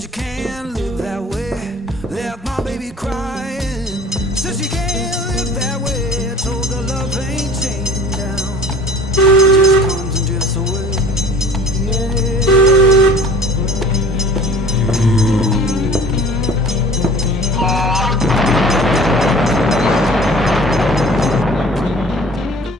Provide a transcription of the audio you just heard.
Said you can't live that way. Left my baby crying. Said she can't live that way. Told her love ain't chained down. Just comes and drifts away. Yeah.